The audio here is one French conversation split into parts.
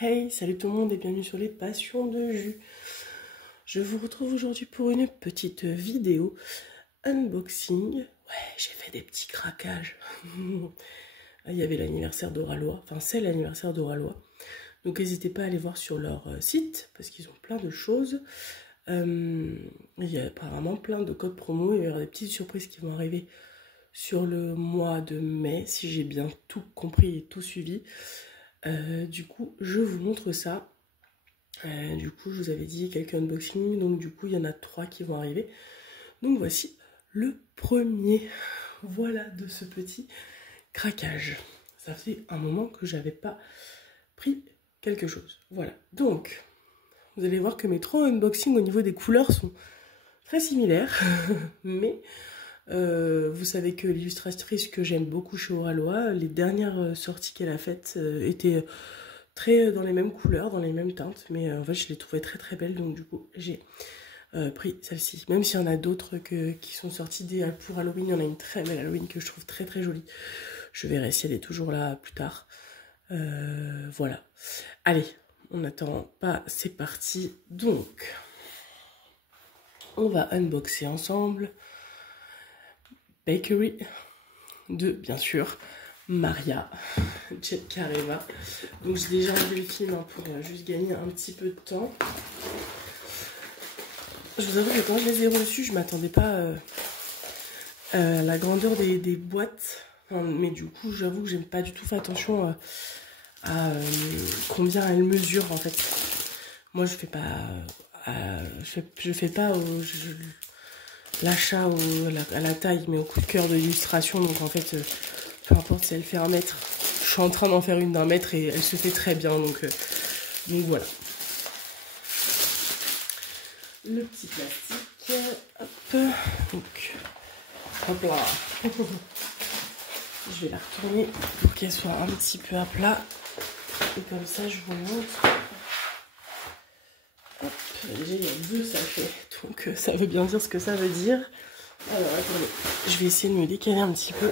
Hey, salut tout le monde et bienvenue sur les passions de jus. Je vous retrouve aujourd'hui pour une petite vidéo unboxing. Ouais, j'ai fait des petits craquages. Il y avait l'anniversaire d'Oralois, enfin c'est l'anniversaire d'Oralois. Donc n'hésitez pas à aller voir sur leur site parce qu'ils ont plein de choses. Il y a apparemment plein de codes promo, il y aura des petites surprises qui vont arriver sur le mois de mai, si j'ai bien tout compris et tout suivi. Du coup, je vous montre ça. Du coup, je vous avais dit quelques unboxings, donc du coup, il y en a 3 qui vont arriver. Donc voici le premier, voilà, de ce petit craquage. Ça fait un moment que j'avais pas pris quelque chose. Voilà, donc, vous allez voir que mes 3 unboxings au niveau des couleurs sont très similaires, mais vous savez que l'illustratrice que j'aime beaucoup chez Oralois, les dernières sorties qu'elle a faites étaient très dans les mêmes couleurs, dans les mêmes teintes, mais en fait je les trouvais très très belles, donc du coup j'ai pris celle-ci. Même s'il y en a d'autres qui sont sorties pour Halloween, il y en a une très belle Halloween que je trouve très très jolie. Je verrai si elle est toujours là plus tard. Voilà. Allez, on n'attend pas, c'est parti. Donc, on va unboxer ensemble Bakery de, bien sûr, Maria Jet Careva. Donc j'ai déjà enlevé le film pour juste gagner un petit peu de temps. Je vous avoue que quand je les ai reçus, je m'attendais pas à la grandeur des boîtes. Enfin, mais du coup, j'avoue que j'aime pas du tout fait attention à combien elles mesurent en fait. Moi, je fais pas, je fais pas l'achat à la taille, mais au coup de cœur de l'illustration. Donc en fait, peu importe si elle fait 1 mètre, je suis en train d'en faire une d'1 mètre et elle se fait très bien. Donc voilà. Le petit plastique, hop, donc, hop là. Je vais la retourner pour qu'elle soit un petit peu à plat. Et comme ça, je vous montre. Hop, déjà il y a 2 sachets, donc ça veut bien dire ce que ça veut dire. Alors attendez, je vais essayer de me décaler un petit peu.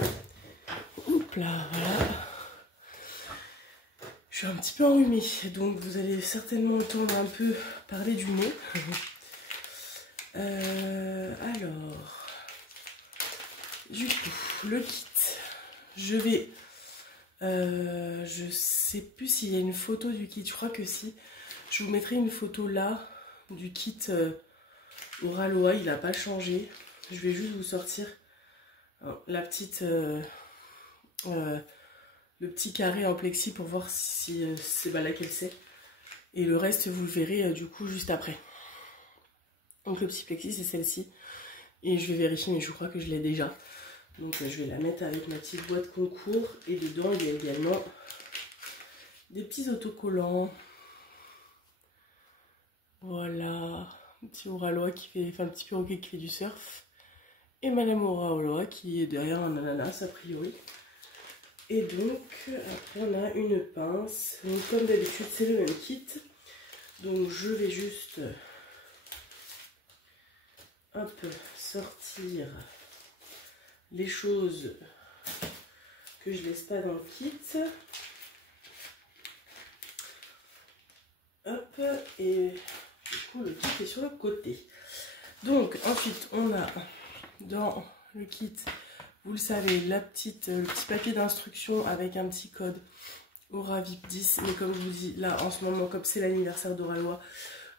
Hop là, voilà. Je suis un petit peu enrhumée, donc vous allez certainement entendre un peu parler du nez. Alors, du coup, le kit, je sais plus s'il y a une photo du kit, je crois que si. Je vous mettrai une photo là du kit Oralois, il n'a pas changé. Je vais juste vous sortir la petite, le petit carré en plexi pour voir si c'est laquelle c'est. Et le reste, vous le verrez du coup juste après. Donc le petit plexi, c'est celle-ci. Et je vais vérifier, mais je crois que je l'ai déjà. Donc je vais la mettre avec ma petite boîte concours. Et dedans, il y a également des petits autocollants. Voilà. Un petit Oralois qui fait, enfin un petit perroquet qui fait du surf. Et Madame Oralois qui est derrière un ananas a priori. Et donc, après on a une pince. Donc comme d'habitude, c'est le même kit. Donc je vais juste hop, sortir les choses que je laisse pas dans le kit. Hop, et du coup le kit est sur le côté. Donc ensuite on a dans le kit, vous le savez, le petit papier d'instruction avec un petit code Oravip 10. Mais comme je vous dis, là en ce moment, comme c'est l'anniversaire d'Oralois,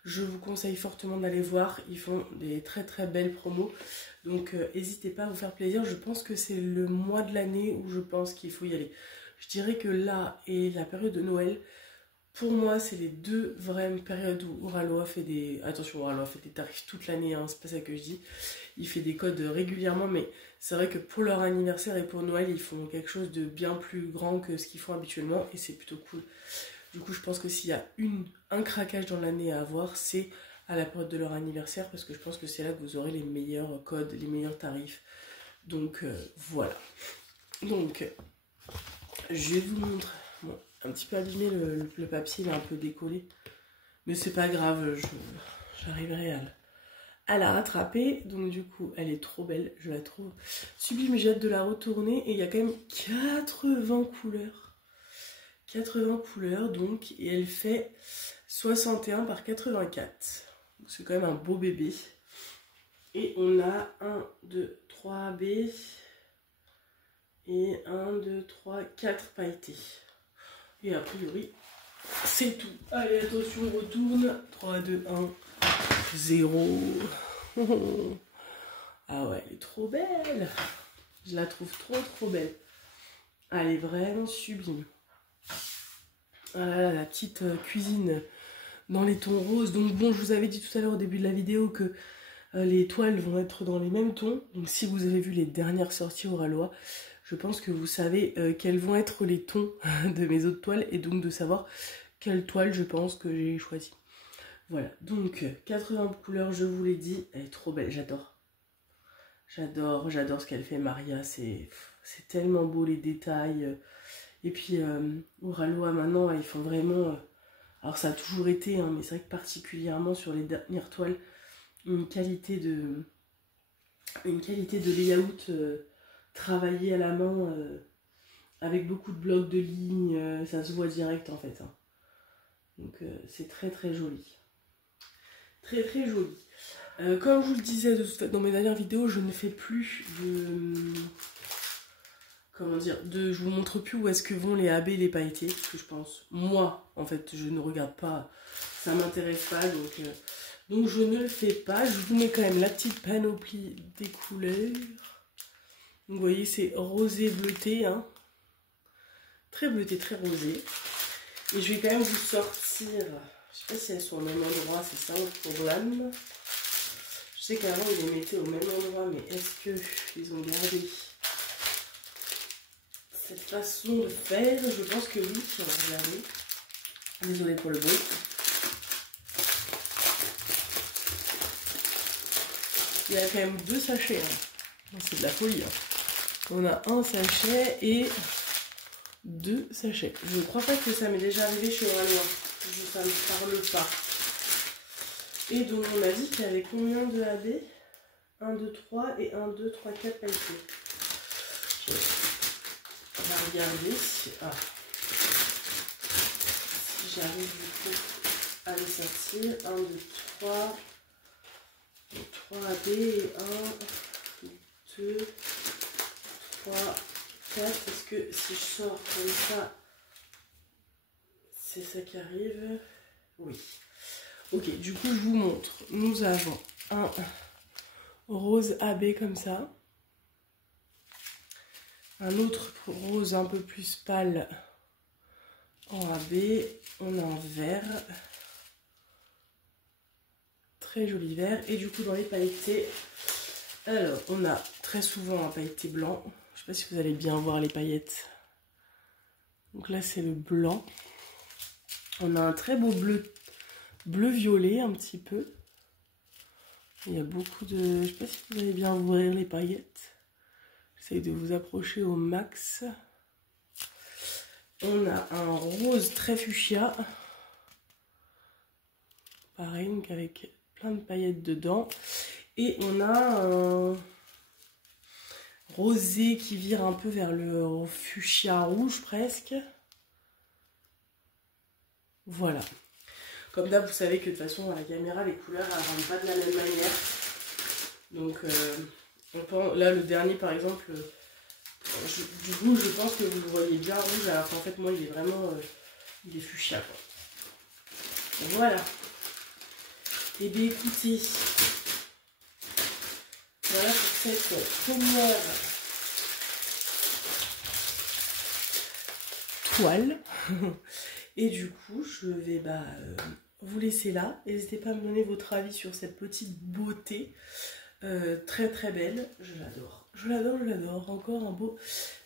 je vous conseille fortement d'aller voir. Ils font des très très belles promos. Donc n'hésitez pas à vous faire plaisir. Je pense que c'est le mois de l'année où je pense qu'il faut y aller. Je dirais que là et la période de Noël, pour moi, c'est les 2 vraies périodes où Oralois fait des... Attention, Oralois fait des tarifs toute l'année, hein, c'est pas ça que je dis. Il fait des codes régulièrement, mais c'est vrai que pour leur anniversaire et pour Noël, ils font quelque chose de bien plus grand que ce qu'ils font habituellement, et c'est plutôt cool. Du coup, je pense que s'il y a un craquage dans l'année à avoir, c'est à la période de leur anniversaire, parce que je pense que c'est là que vous aurez les meilleurs codes, les meilleurs tarifs. Donc, voilà. Donc, je vais vous montrer... Bon, un petit peu abîmé, le papier, il est un peu décollé. Mais c'est pas grave, j'arriverai à la rattraper. Donc du coup, elle est trop belle, je la trouve sublime. J'ai hâte de la retourner. Et il y a quand même 80 couleurs. 80 couleurs donc. Et elle fait 61 par 84. C'est quand même un beau bébé. Et on a 1, 2, 3 B. Et 1, 2, 3, 4 pailletés. Et a priori, c'est tout. Allez, attention, on retourne. 3, 2, 1, 0. Ah ouais, elle est trop belle. Je la trouve trop belle. Elle est vraiment sublime. Ah, la petite cuisine dans les tons roses. Donc bon, je vous avais dit tout à l'heure au début de la vidéo que les toiles vont être dans les mêmes tons. Donc si vous avez vu les dernières sorties Oralois, je pense que vous savez quels vont être les tons de mes autres toiles. Et donc de savoir quelle toile je pense que j'ai choisi. Voilà, donc 80 couleurs, je vous l'ai dit. Elle est trop belle, j'adore. J'adore ce qu'elle fait Maria. C'est tellement beau les détails. Et puis Oralois maintenant, ils font vraiment... alors ça a toujours été, hein, mais c'est vrai que particulièrement sur les dernières toiles, une qualité de layout travaillée à la main avec beaucoup de blocs de lignes, ça se voit direct en fait. Hein. Donc c'est très joli. Très joli. Comme je vous le disais dans mes dernières vidéos, je ne fais plus de... comment dire, je vous montre plus où est-ce que vont les AB, les pailletés, parce que je pense, moi, en fait, je ne regarde pas, ça m'intéresse pas, donc je ne le fais pas. Je vous mets quand même la petite panoplie des couleurs. Donc, vous voyez, c'est rosé bleuté, hein. Très bleuté, très rosé. Et je vais quand même vous sortir, je sais pas si elles sont au même endroit, c'est ça pour l'âne. Je sais qu'avant, ils les mettaient au même endroit, mais est-ce qu'ils ont gardé cette façon de faire? Je pense que oui, on va regarder. Désolée pour le bruit. Il y a quand même 2 sachets. Hein. C'est de la folie. Hein. On a un sachet et 2 sachets. Je ne crois pas que ça m'est déjà arrivé chez Oralois. Ça ne me parle pas. Et donc on a dit qu'il y avait combien de AB? 1, 2, 3 et 1, 2, 3, 4 pailletés. On va regarder si j'arrive du coup à les sortir. 1, 2, 3, 3 AB et 1, 2, 3, 4. Est-ce que si je sors comme ça, c'est ça qui arrive? Oui. Ok, du coup je vous montre. Nous avons un rose AB comme ça. Un autre rose un peu plus pâle en AB. On a un vert. Très joli vert. Et du coup dans les pailletés, alors on a très souvent un pailleté blanc. Je ne sais pas si vous allez bien voir les paillettes. Donc là c'est le blanc. On a un très beau bleu-violet un petit peu. Il y a beaucoup de... Je ne sais pas si vous allez bien ouvrir les paillettes. J'essaye de vous approcher au max. On a un rose très fuchsia. Pareil, donc avec plein de paillettes dedans. Et on a un rosé qui vire un peu vers le fuchsia rouge presque. Voilà. Comme d'hab, vous savez que de toute façon, à la caméra, les couleurs ne rendent pas de la même manière. Donc, là, le dernier, par exemple, du coup, je pense que vous le voyez bien rouge, alors qu'en fait, moi, il est vraiment... il est fuchsia, quoi. Donc, voilà. Et bien, écoutez, voilà pour cette première toile. Et du coup, je vais vous laisser là. N'hésitez pas à me donner votre avis sur cette petite beauté. Très belle. Je l'adore. Je l'adore. Encore un beau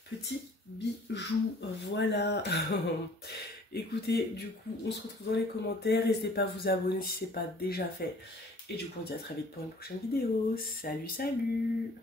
petit bijou. Voilà. Écoutez, du coup, on se retrouve dans les commentaires. N'hésitez pas à vous abonner si ce n'est pas déjà fait. Et du coup, on se dit à très vite pour une prochaine vidéo. Salut!